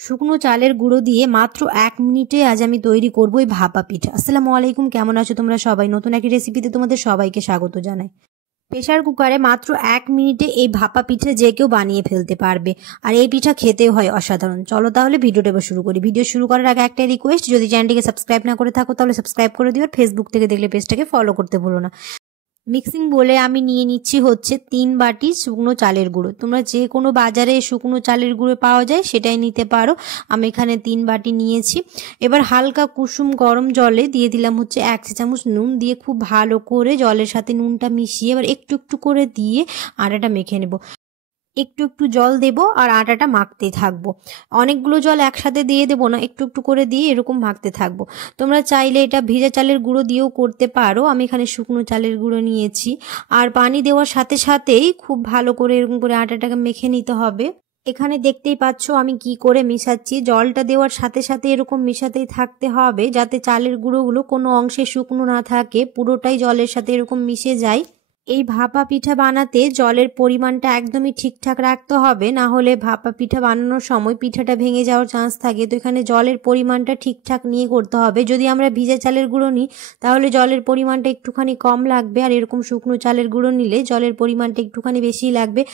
শুকনো চালের গুঁড়ো দিয়ে মাত্র 1 মিনিটে আজ আমি তৈরি করব এই ভাপা পিঠা। আসসালামু আলাইকুম, কেমন আছো তোমরা সবাই? নতুন একটি রেসিপিতে তোমাদের সবাইকে স্বাগত জানাই। প্রেসার কুকারে মাত্র 1 মিনিটে এই ভাপা পিঠা যে কেউ বানিয়ে ফেলতে পারবে, আর এই পিঠা খেতেও হয় অসাধারণ। চলো তাহলে ভিডিওটা এবার শুরু করি। ভিডিও শুরু করার আগে একটাই রিকোয়েস্ট, যদি চ্যানেলটিকে সাবস্ক্রাইব না করে থাকো তাহলে সাবস্ক্রাইব করে দিও, আর ফেসবুক থেকে দেখলে পেজটাকে ফলো করতে ভুলো না। মিক্সিং বলে আমি নিয়ে নিচ্ছি হচ্ছে 3 বাটি শুকনো চালের গুঁড়ো। তোমরা যে কোনো বাজারে শুকনো চালের গুঁড়ো পাওয়া যায় সেটাই নিতে পারো। আমি এখানে 3 বাটি নিয়েছি। এবার হালকা কুসুম গরম জলে দিয়ে দিলাম হচ্ছে 1 চা চামচ নুন, দিয়ে খুব ভালো করে জলের সাথে নুনটা মিশিয়ে এবার একটু একটু করে দিয়ে আটাটা মেখে নেব। একটু একটু জল দেব আর আটাটা মাখতে থাকবো। অনেকগুলো জল একসাথে দিয়ে দেবো না, একটু একটু করে দিয়ে এরকম মাখতে থাকবো। তোমরা চাইলে এটা ভেজা চালের গুঁড়ো দিয়েও করতে পারো। আমি এখানে শুকনো চালের গুঁড়ো নিয়েছি। আর পানি দেওয়ার সাথে সাথেই খুব ভালো করে এরকম করে আটাটাকে মেখে নিতে হবে। এখানে দেখতেই পাচ্ছ আমি কি করে মিশাচ্ছি। জলটা দেওয়ার সাথে সাথে এরকম মিশাতেই থাকতে হবে যাতে চালের গুঁড়োগুলো কোনো অংশে শুকনো না থাকে, পুরোটাই জলের সাথে এরকম মিশে যায়। এই ভাপা পিঠা বানাতে জলের পরিমাণটা একদমই ঠিকঠাক রাখতে হবে, না হলে ভাপা পিঠা বানানোর সময় পিঠাটা ভেঙে যাওয়ার চান্স থাকে। তো এখানে জলের পরিমাণটা ঠিকঠাক নিয়ে করতে হবে। যদি আমরা ভিজা চালের গুঁড়ো নিই তাহলে জলের পরিমাণটা একটুখানি কম লাগবে, আর এরকম শুকনো চালের গুঁড়ো নিলে জলের পরিমাণটা একটুখানি বেশি লাগবে।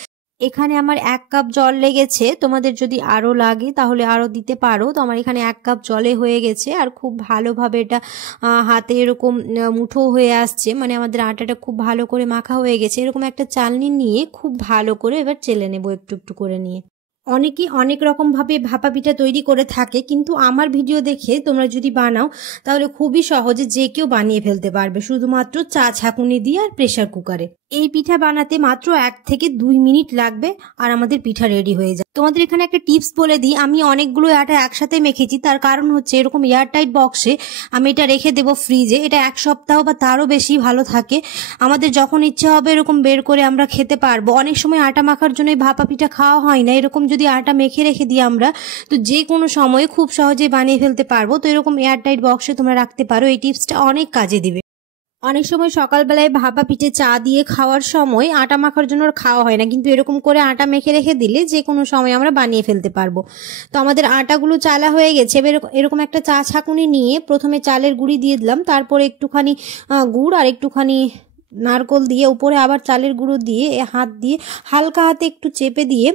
এখানে আমার 1 কাপ জল লেগেছে, তোমাদের যদি আরও লাগে তাহলে আরও দিতে পারো। তো আমার এখানে 1 কাপ জলে হয়ে গেছে, আর খুব ভালোভাবে এটা হাতে এরকম মুঠো হয়ে আসছে, মানে আমাদের আটাটা খুব ভালো করে মাখা হয়ে গেছে। এরকম একটা চালনি নিয়ে খুব ভালো করে এবার চেলে নেবো একটু একটু করে নিয়ে। অনেকেই অনেক রকমভাবে ভাপা পিঠা তৈরি করে থাকে, কিন্তু আমার ভিডিও দেখে তোমরা যদি বানাও তাহলে খুবই সহজে যে কেউ বানিয়ে ফেলতে পারবে, শুধুমাত্র চা ছাঁকুনি দিয়ে আর প্রেসার কুকারে। এই পিঠা বানাতে মাত্র 1 থেকে 2 মিনিট লাগবে আর আমাদের পিঠা রেডি হয়ে যায়। তোমাদের এখানে একটা টিপস বলে দিই, আমি অনেকগুলো আটা একসাথে মেখেছি, তার কারণ হচ্ছে এরকম এয়ারটাইট বক্সে আমি এটা রেখে দেবো ফ্রিজে। এটা 1 সপ্তাহ বা তারও বেশি ভালো থাকে। আমাদের যখন ইচ্ছে হবে এরকম বের করে আমরা খেতে পারবো। অনেক সময় আটা মাখার জন্য ভাপা পিঠা খাওয়া হয় না, এরকম যদি আটা মেখে রেখে দিই আমরা, তো যে কোনো সময় খুব সহজেই বানিয়ে ফেলতে পারবো। তো এরকম এয়ারটাইট বক্সে তোমরা রাখতে পারো, এই টিপসটা অনেক কাজে দিবে। অনেক সময় সকালবেলায় ভাপা পিঠে চা দিয়ে খাওয়ার সময় আটা মাখার জন্য খাওয়া হয় না, কিন্তু এরকম করে আটা মেখে রেখে দিলে যে কোনো সময় আমরা বানিয়ে ফেলতে পারবো। তো আমাদের আটাগুলো চালা হয়ে গেছে। এবার এরকম একটা চা ছাঁকুনি নিয়ে প্রথমে চালের গুঁড়ি দিয়ে দিলাম, তারপরে একটুখানি গুড় আর একটুখানি নারকোল দিয়ে উপরে আবার চালের গুঁড়ো দিয়ে হাত দিয়ে হালকা হাতে একটু চেপে দিয়ে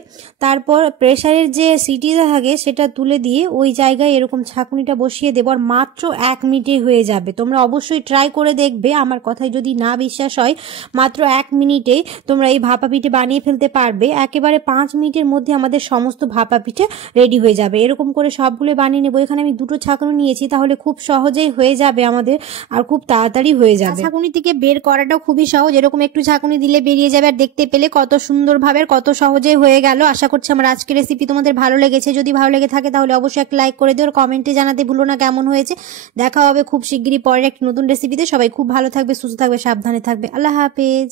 তারপর প্রেসারের যে সিটিটা থাকে সেটা তুলে দিয়ে ওই জায়গায় এরকম ছাঁকুনিটা বসিয়ে দেবো, আর মাত্র 1 মিনিটে হয়ে যাবে। তোমরা অবশ্যই ট্রাই করে দেখবে, আমার কথায় যদি না বিশ্বাস হয় মাত্র 1 মিনিটে তোমরা এই ভাপা পিঠে বানিয়ে ফেলতে পারবে। একেবারে 5 মিনিটের মধ্যে আমাদের সমস্ত ভাপা পিঠে রেডি হয়ে যাবে। এরকম করে সবগুলো বানিয়ে নেবো। এখানে আমি 2টো ছাঁকুনি নিয়েছি, তাহলে খুব সহজেই হয়ে যাবে আমাদের, আর খুব তাড়াতাড়ি হয়ে যাবে। ছাঁকুনি থেকে বের করাটাও খুবই সহজ, এরকম একটু ছাঁকুনি দিলে বেরিয়ে যাবে। আর দেখতে পেলে কত সুন্দরভাবে কত সহজে হয়ে গেল। আশা করছি আমার আজকের রেসিপি তোমাদের ভালো লেগেছে। যদি ভালো লেগে থাকে তাহলে অবশ্যই একটা লাইক করে দিও, আর কমেন্টে জানাতে ভুলো না কেমন হয়েছে। দেখা হবে খুব শিগগিরই পরের একটা নতুন রেসিপিতে। সবাই খুব ভালো থাকবে, সুস্থ থাকবে, সাবধানে থাকবে। আল্লাহ হাফেজ।